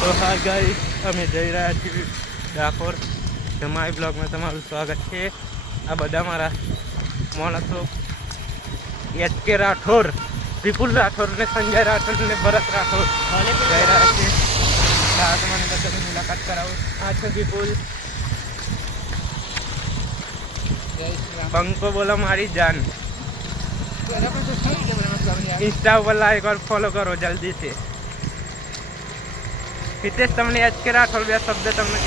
તો હા ગાઈસ, અમે જઈ રહ્યા છીએ ડાકોર. માય બ્લોગમાં તમારું સ્વાગત છે. આ બધા મારા માણસો એચ.કે. રાઠોડ, વિપુલ રાઠોડ ને સંજય રાઠોડ ને ભરત રાઠોડ જઈ રહ્યા છે. તમારે બધાની મુલાકાત કરાવો. આ છે વિપુલ. બંકો બોલો મારી જાન. इंस्टा पर लाइक और फॉलो करो जल्दी से. हितेश तमने एच.के. राठोड બે શબ્દ તમને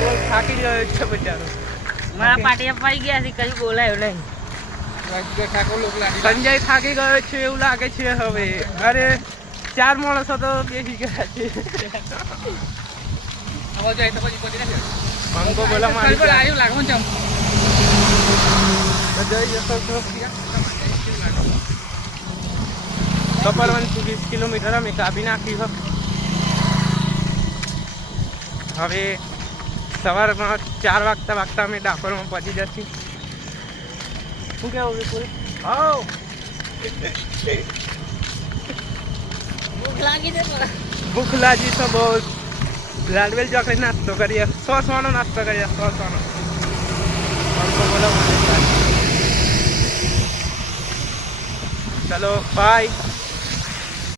બોલ થાકી ગયો છે બચારો. મારા પાટિયા પાઈ ગયા છે, કઈ બોલાયો નહીં. સંજય થાકી ગયો છે એવું લાગે છે હવે. અરે 4 માણસો તો બેસી ગયા છે. બંકો બોલો મારી જાન. કપર 20 કિલોમીટર અમે કાપી નાખી છે. હવે સવારમાં 4 વાગતા અમે ડાકોરમાં પહોંચી જશું. શું કેવું વિપુલ? ભૂખ લાગી તો બહુ. લાડવેલ ચોકડી નાસ્તો કરીએ, સોસવાનો નાસ્તો કરીએ, સોસવાનો. બોલો ચલો બાય.